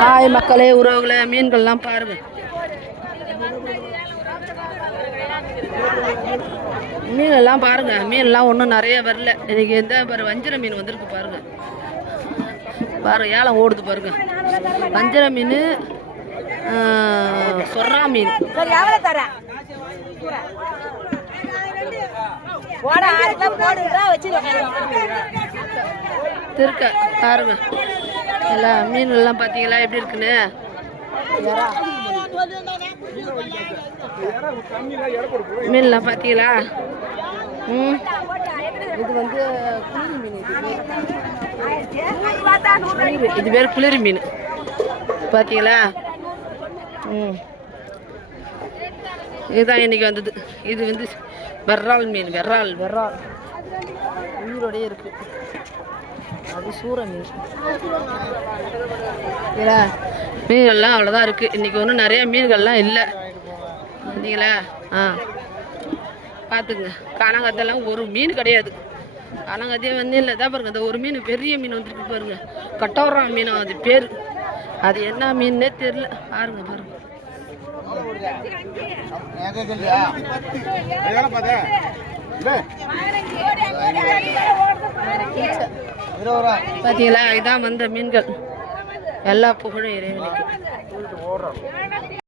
Hi மக்களே, உறவுகளே, மீன்கள்லாம் பாருங்க. மீனெல்லாம் பாருங்க. மீன்லாம் ஒன்றும் நிறைய வரல. இன்னைக்கு எந்த பாரு வஞ்சிர மீன் வந்திருக்கு பாருங்க. பாருங்க, ஏலம் ஓடுது பாருங்க. வஞ்சிர மீன், சொர்ரா மீன். திருக்க பாருங்க. எல்லாம் மீன்கள்லாம் பார்த்தீங்களா எப்படி இருக்குன்னு. மீன்லாம் பார்த்தீங்களா? இது வந்து குளிர் மீன். இது பேர் குளிர் மீன். பார்த்தீங்களா? இதுதான் இன்னைக்கு வந்தது. இது வந்து வெர்ரால் மீன். வெர்ரால் உயிரோடய இருக்கு. அது சூற மீன். மீன்கள்லாம் அவ்வளோதான் இருக்குது. இன்றைக்கி ஒன்றும் நிறைய மீன்கள்லாம் இல்லை. இல்லைங்களா? பார்த்துக்குங்க. காணாங்கத்தெல்லாம் ஒரு மீன் கிடையாது. காணாங்கத்தையே வந்து இல்லை. தான் பாருங்க, அந்த ஒரு மீன் பெரிய மீன் வந்துருக்கு பாருங்க. கட்டோரா மீன் அது பேர். அது என்ன மீன்னே தெரியல. பாருங்க பாருங்க. பார்த்தீங்களா? இதான் வந்த மீன்கள். எல்லா புகழும் இறைவனுக்கு.